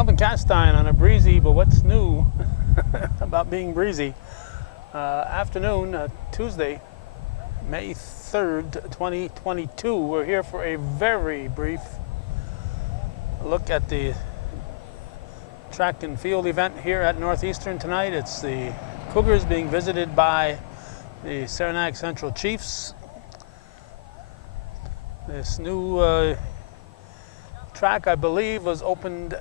Calvin Castine on a breezy, but what's new about being breezy? Afternoon, Tuesday, May 3rd, 2022. We're here for a very brief look at the track and field event here at Northeastern tonight. It's the Cougars being visited by the Saranac Central Chiefs. This new track, I believe, was opened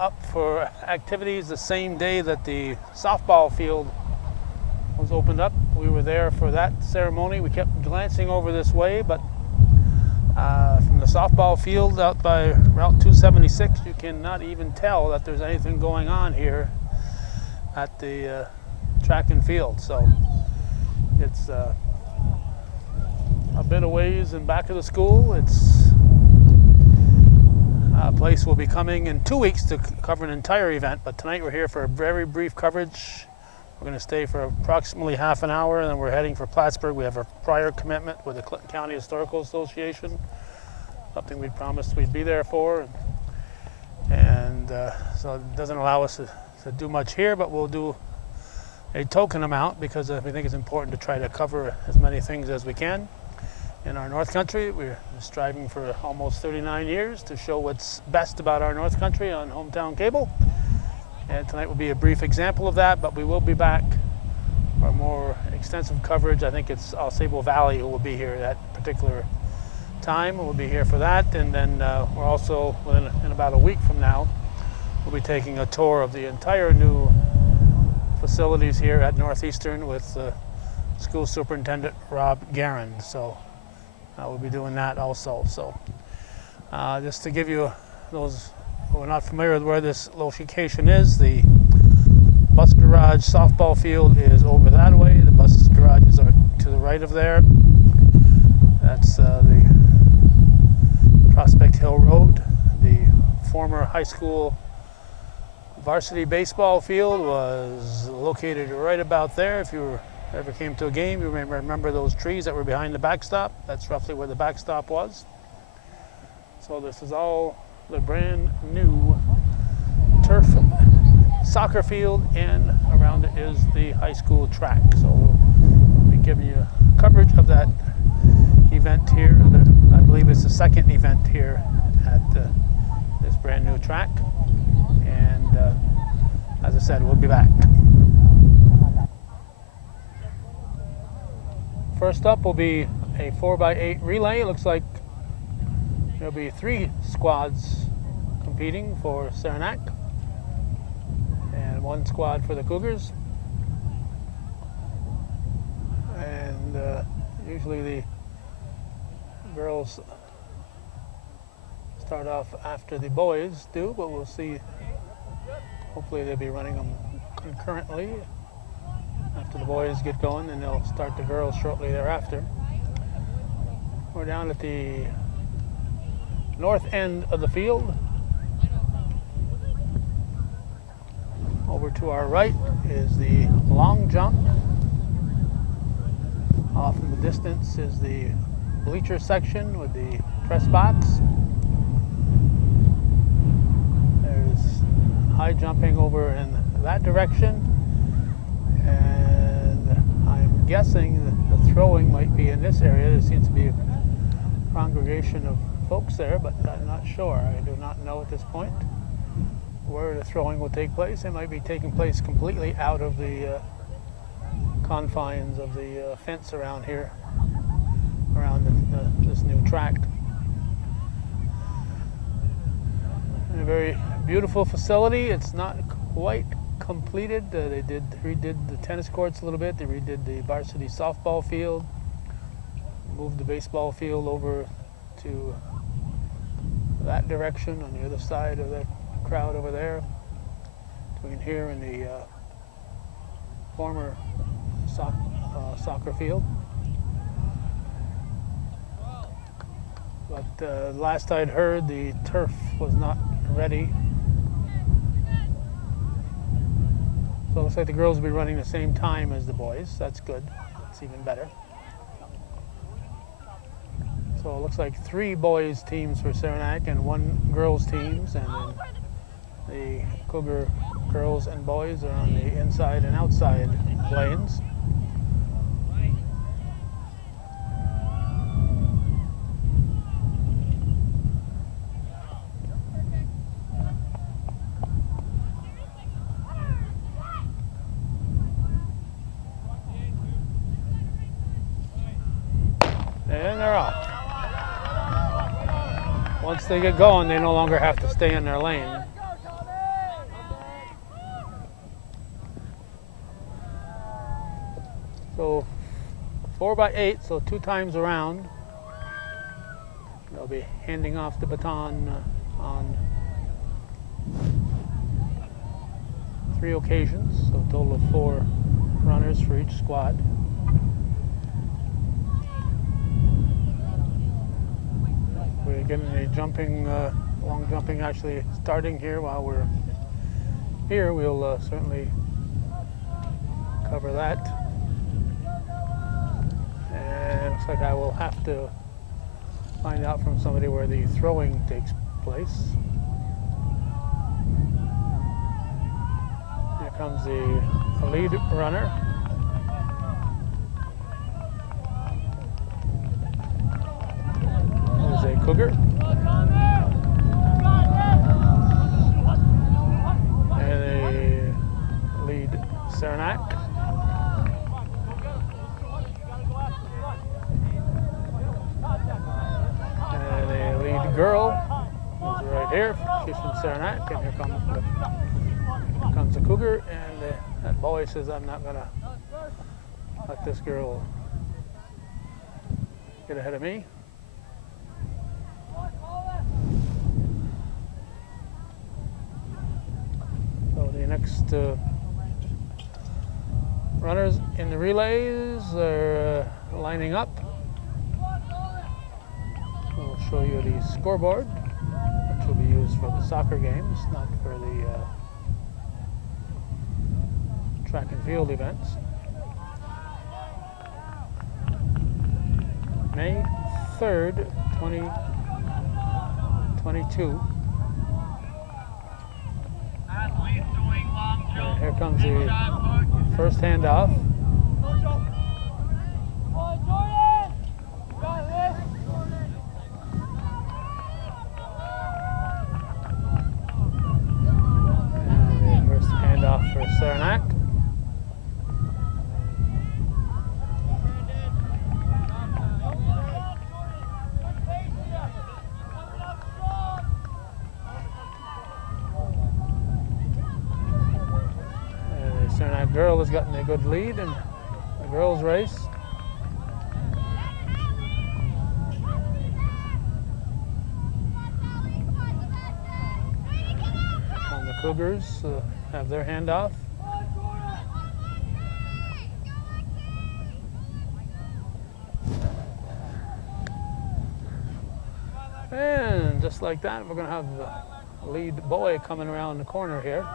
up for activities the same day that the softball field was opened up. We were there for that ceremony. We kept glancing over this way, but from the softball field out by Route 276, you cannot even tell that there's anything going on here at the track and field. So it's a bit of ways in back of the school. It's a place will be coming in 2 weeks to cover an entire event, but tonight we're here for a very brief coverage. We're going to stay for approximately half an hour, and then we're heading for Plattsburgh. We have a prior commitment with the Clinton County Historical Association, something we promised we'd be there for, and so it doesn't allow us to do much here, but we'll do a token amount because we think it's important to try to cover as many things as we can. In our North Country, we're striving for almost 39 years to show what's best about our North Country on Hometown Cable. And tonight will be a brief example of that, but we will be back for more extensive coverage. I think it's Au Sable Valley who will be here at that particular time. We'll be here for that. And then we're also, in about a week from now, we'll be taking a tour of the entire new facilities here at Northeastern with School Superintendent Rob Guerin. So we'll be doing that also. So just to give you those who are not familiar with where this location is, the bus garage softball field is over that way. The bus garages are to the right of there. That's the Prospect Hill Road. The former high school varsity baseball field was located right about there. If you ever came to a game, you may remember those trees that were behind the backstop. That's roughly where the backstop was. So this is all the brand new turf soccer field, and around it is the high school track. So we'll be giving you coverage of that event here. I believe it's the second event here at this brand new track. And as I said, we'll be back. First up will be a 4x8 relay. It looks like there'll be 3 squads competing for Saranac and 1 squad for the Cougars. And usually the girls start off after the boys do, but we'll see. Hopefully they'll be running them concurrently. After the boys get going, and they'll start the girls shortly thereafter. We're down at the north end of the field. Over to our right is the long jump. Off in the distance is the bleacher section with the press box. There's high jumping over in that direction. And I'm guessing that the throwing might be in this area. There seems to be a congregation of folks there, but I'm not sure. I do not know at this point where the throwing will take place. It might be taking place completely out of the confines of the fence around here, around this new track. A very beautiful facility. It's not quite completed. They redid the tennis courts a little bit. They redid the varsity softball field, moved the baseball field over to that direction on the other side of that crowd over there, between here and the former soccer field. But last I'd heard, the turf was not ready. So it looks like the girls will be running the same time as the boys. That's good. That's even better. So it looks like 3 boys teams for Saranac and 1 girls teams, and then The Cougar girls and boys are on the inside and outside lanes. And they're off. Once they get going, they no longer have to stay in their lane. So 4x8, so 2 times around. They'll be handing off the baton on 3 occasions, so a total of 4 runners for each squad. We're getting a jumping, long jumping actually starting here while we're here. We'll certainly cover that. And it looks like I will have to find out from somebody where the throwing takes place. Here comes the lead runner. There's a Cougar. And a lead Saranac. And a lead girl is right here. She's from Saranac. And here comes the Cougar. And that boy says, I'm not going to let this girl get ahead of me. So the next runners in the relays are lining up. We'll show you the scoreboard, which will be used for the soccer games, not for the track and field events. May 3rd, 2022. And here comes the first handoff. And the first handoff for Saranac. Saranac girl has gotten a good lead in the girls' race. And the Cougars have their handoff. And just like that, we're going to have the lead boy coming around the corner here.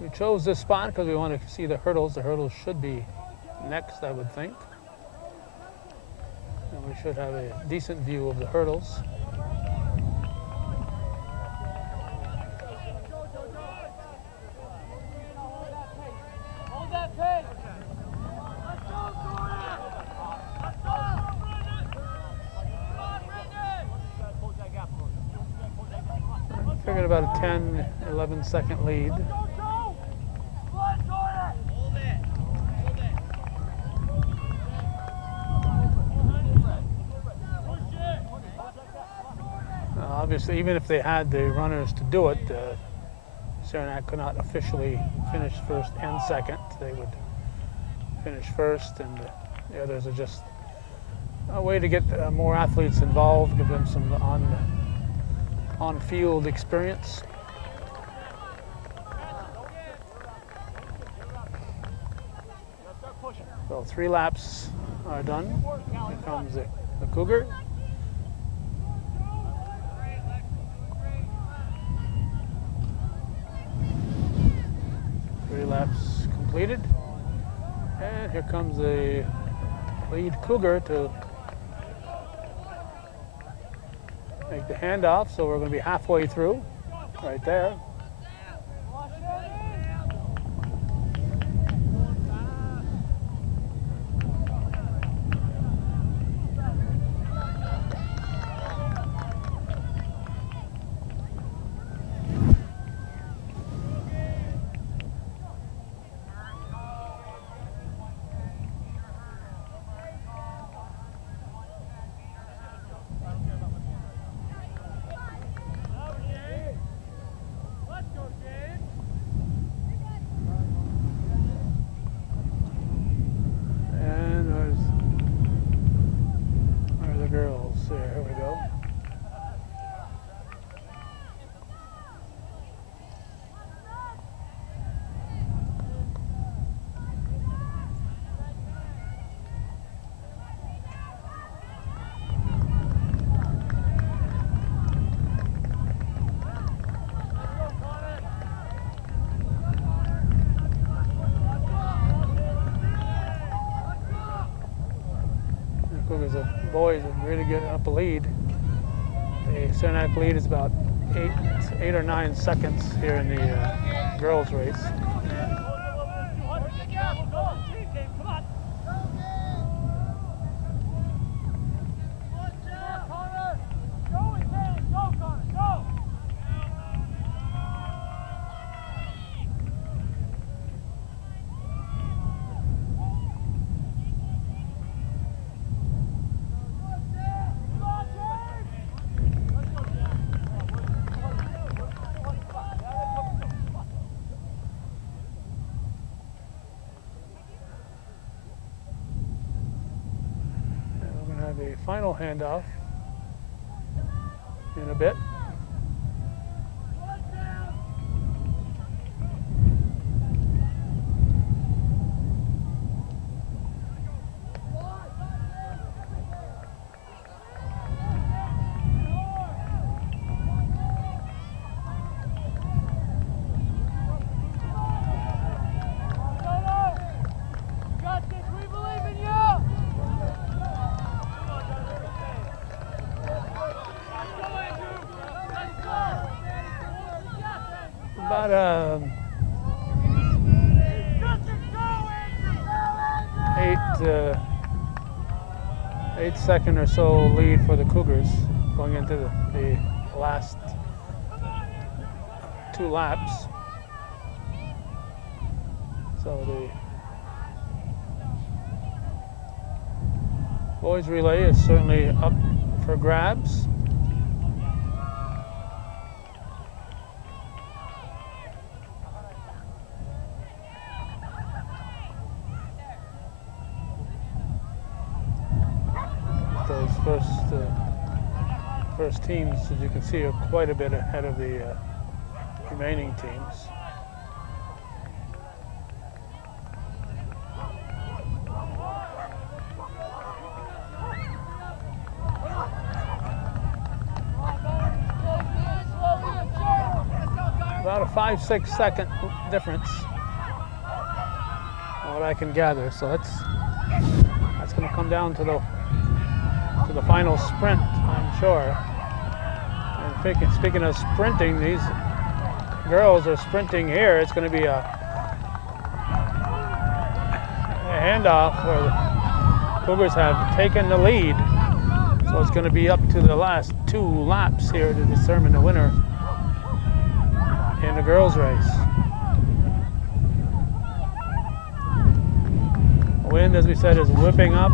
We chose this spot because we want to see the hurdles. The hurdles should be next, I would think. And we should have a decent view of the hurdles. I figured about a 10, 11 second lead. Obviously, even if they had the runners to do it, Saranac could not officially finish first and second. They would finish first, and the others are just a way to get more athletes involved, give them some on-field experience. So 3 laps are done. Here comes the Cougar. Laps completed, and here comes the lead Cougar to make the handoff. So we're going to be halfway through. right there. Girls, here we go. Cougars, the boys are really getting up a lead. The Saranac lead is about eight or 9 seconds here in the girls' race. The final handoff in a bit. About 8-second or so lead for the Cougars going into the last 2 laps. So the boys relay is certainly up for grabs. Those first teams, as you can see, are quite a bit ahead of the remaining teams. About a 5-6 second difference, what I can gather. So that's going to come down to the final sprint, I'm sure. And speaking of sprinting, these girls are sprinting here. It's going to be a handoff where the Cougars have taken the lead. So it's going to be up to the last 2 laps here to determine the winner in the girls' race. The wind, as we said, is whipping up.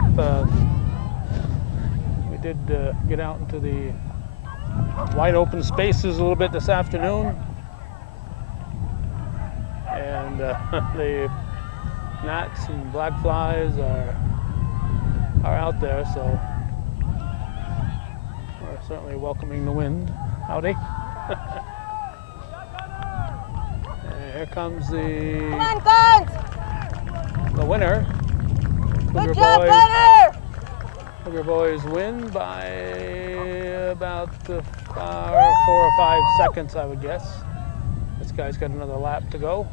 We did get out into the wide open spaces a little bit this afternoon, and the gnats and black flies are out there, so we're certainly welcoming the wind. Howdy. And here comes the winner. Good job, Butter! Cougar boys win by about 4 or 5 seconds, I would guess. This guy's got another lap to go.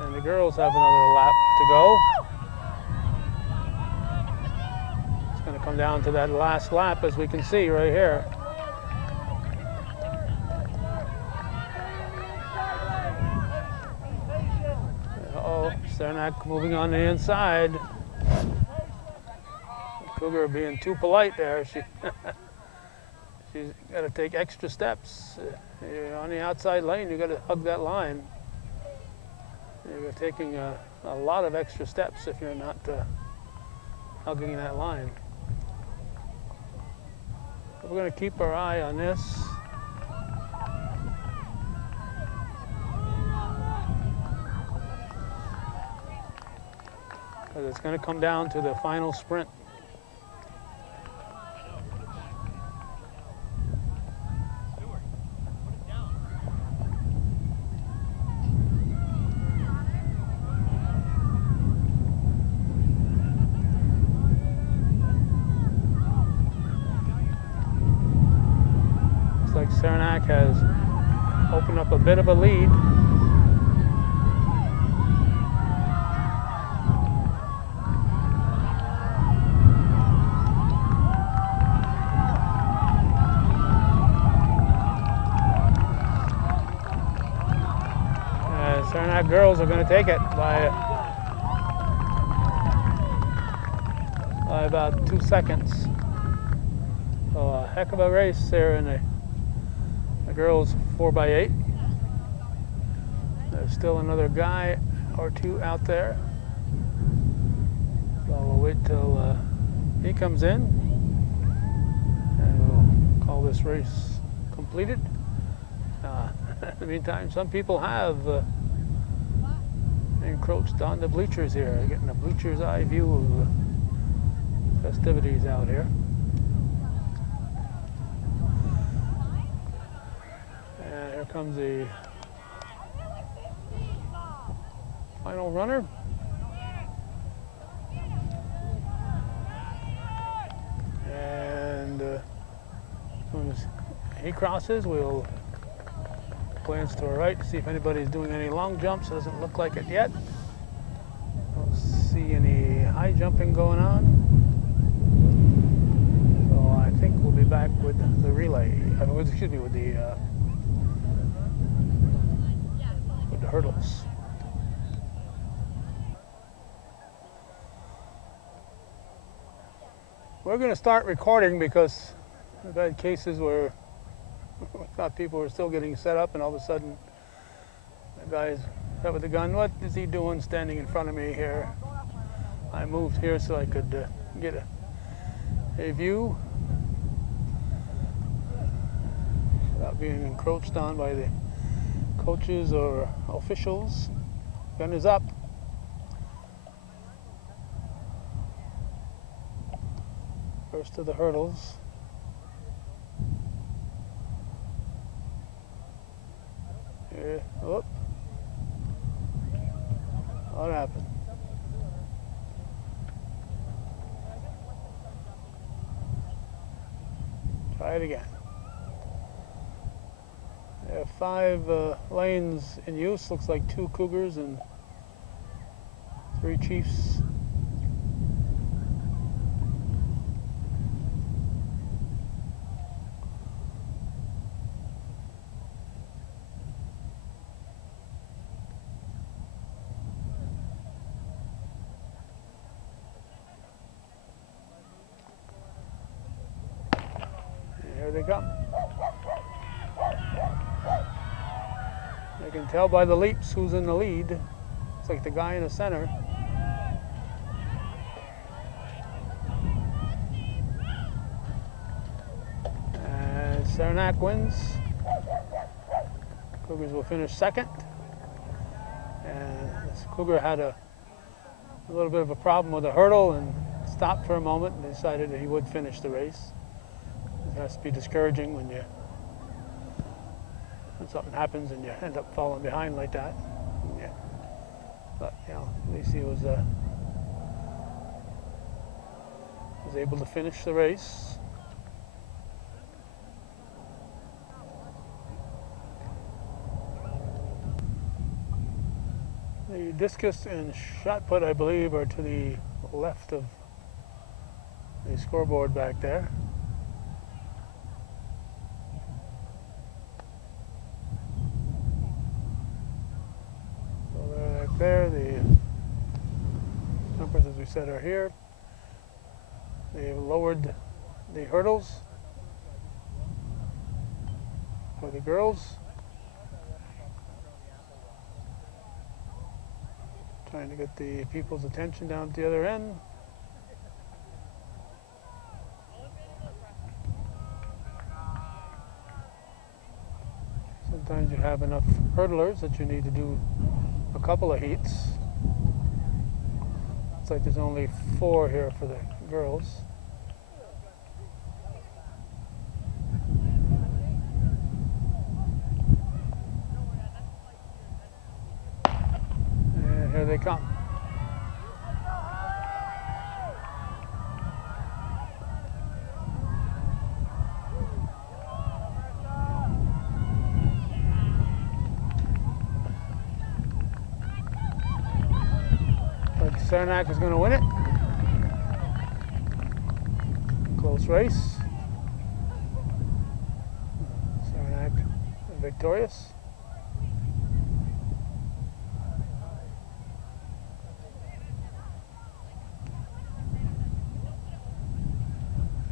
And the girls have another lap to go. It's going to come down to that last lap, as we can see right here. Uh-oh, Saranac moving on the inside. Cougar being too polite there. She's got to take extra steps. You're on the outside lane, you got to hug that line. You're taking a lot of extra steps if you're not hugging that line. We're going to keep our eye on this. Because it's going to come down to the final sprint. Like Saranac has opened up a bit of a lead. Saranac girls are going to take it by about 2 seconds. So a heck of a race there in the girls 4x8. There's still another guy or two out there. So we'll wait till he comes in and we'll call this race completed. In the meantime, some people have encroached on the bleachers here, getting a bleacher's eye view of the festivities out here. Here comes the final runner. And as soon as he crosses, we'll glance to our right to see if anybody's doing any long jumps. Doesn't look like it yet. Don't see any high jumping going on. So I think we'll be back with the relay. Excuse me, with the hurdles. We're going to start recording because we've had cases where we thought people were still getting set up and all of a sudden the guy's up with the gun. What is he doing standing in front of me here? I moved here so I could get a view without being encroached on by the coaches or officials. Gun is up. First to the hurdles. Here, whoop. What happened? Try it again. There are 5 lanes in use. Looks like 2 Cougars and 3 Chiefs. Here they come. I can tell by the leaps who's in the lead. It's like the guy in the center. And Saranac wins. Cougars will finish second. And this Cougar had a little bit of a problem with the hurdle and stopped for a moment and decided that he would finish the race. It has to be discouraging when something happens and you end up falling behind like that. Yeah. But you know, at least he was able to finish the race. The discus and shot put, I believe, are to the left of the scoreboard back there. So they're back there. The jumpers, as we said, are here. They've lowered the hurdles for the girls. Trying to get the people's attention down at the other end. Sometimes you have enough hurdlers that you need to do a couple of heats. Looks like there's only 4 here for the girls. And here they come. Saranac is going to win it. Close race. Saranac victorious.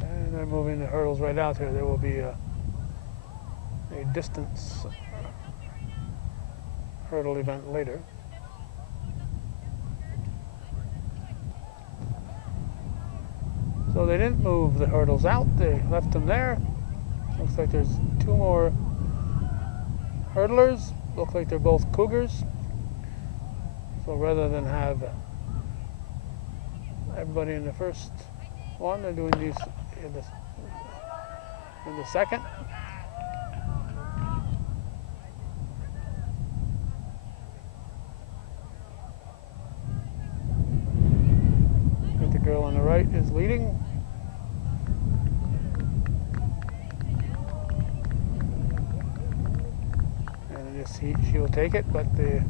And they're moving the hurdles right out here. There will be a distance hurdle event later. So they didn't move the hurdles out, they left them there. Looks like there's 2 more hurdlers. Look like they're both Cougars. So rather than have everybody in the first one, they're doing these in the second. The girl on the right is leading. And in this heat she will take it, but the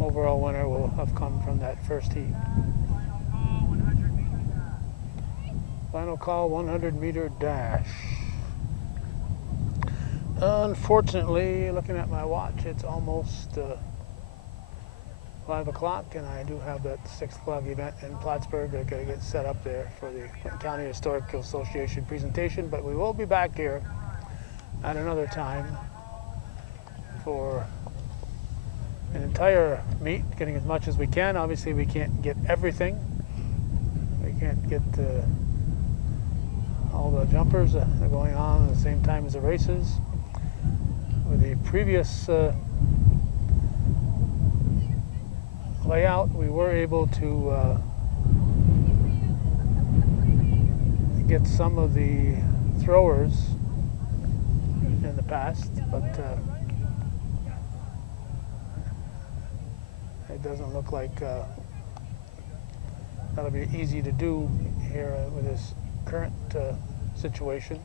overall winner will have come from that first heat. Final call, 100-meter dash. Unfortunately, looking at my watch, it's almost 5 o'clock, and I do have that 6 o'clock event in Plattsburgh. I got to get set up there for the Clinton County Historical Association presentation, but we will be back here at another time for an entire meet, getting as much as we can. Obviously, we can't get everything. We can't get all the jumpers that are going on at the same time as the races. With the previous layout, we were able to get some of the throwers in the past, but it doesn't look like that'll be easy to do here with this current situation.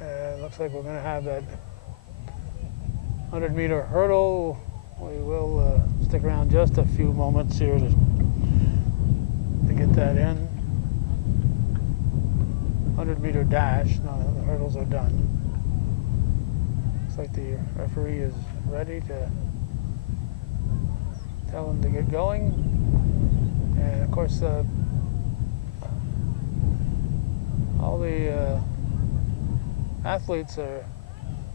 It looks like we're going to have that 100-meter hurdle. We will stick around just a few moments here to get that in. 100-meter dash. Now the hurdles are done. Looks like the referee is ready to tell them to get going. And of course, all the athletes are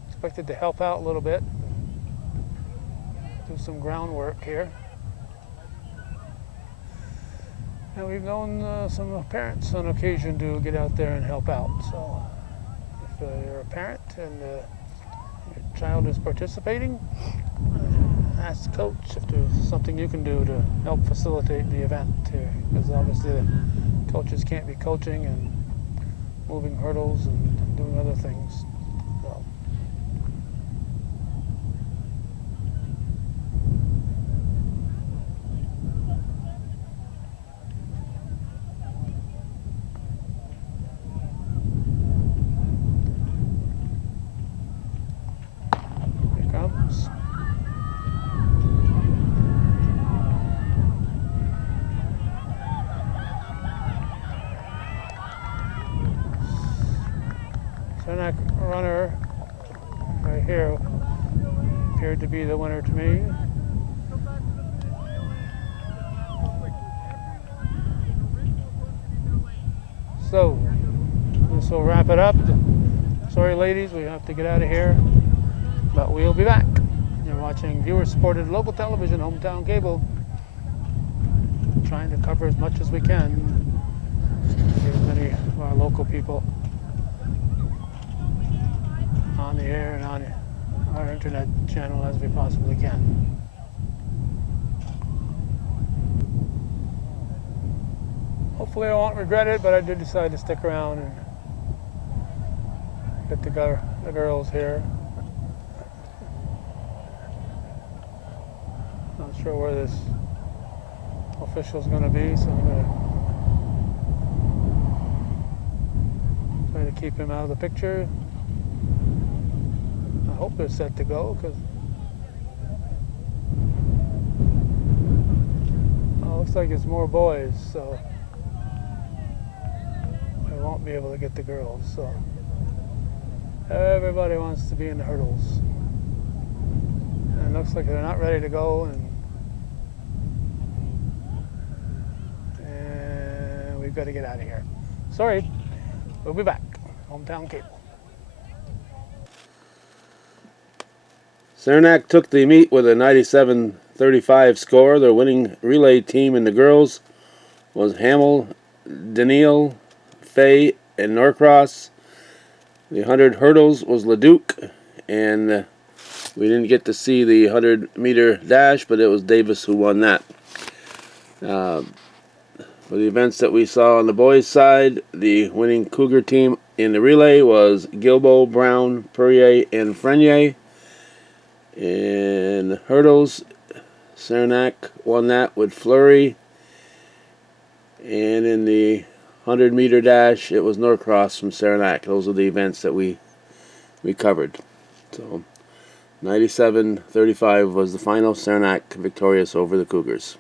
expected to help out a little bit. Do some groundwork here. And we've known some parents on occasion to get out there and help out. So if you're a parent and your child is participating, ask coach if there's something you can do to help facilitate the event here, because obviously the coaches can't be coaching and moving hurdles and doing other things. So. Here comes. Saranac runner right here appeared to be the winner to me. So this will wrap it up. Sorry ladies, we have to get out of here, but we'll be back. You're watching viewer-supported local television, Hometown Cable. Trying to cover as much as we can. Get as many of our local people on the air and on our internet channel as we possibly can. Hopefully I won't regret it, but I did decide to stick around and get the girls here. Not sure where this official's going to be, so I'm going to try to keep him out of the picture. I hope they're set to go, because it looks like it's more boys, so I won't be able to get the girls. So everybody wants to be in the hurdles, and it looks like they're not ready to go, and we've got to get out of here. Sorry, we'll be back. Hometown Cable. Saranac took the meet with a 97-35 score. Their winning relay team in the girls was Hamel, Daniel, Fay, and Norcross. The 100 hurdles was Leduc, and we didn't get to see the 100-meter dash, but it was Davis who won that. For the events that we saw on the boys' side, the winning Cougar team in the relay was Gilbo, Brown, Perrier, and Frenier. In hurdles, Saranac won that with Fleury. And in the 100-meter dash, it was Norcross from Saranac. Those are the events that we covered. So 97-35 was the final. Saranac victorious over the Cougars.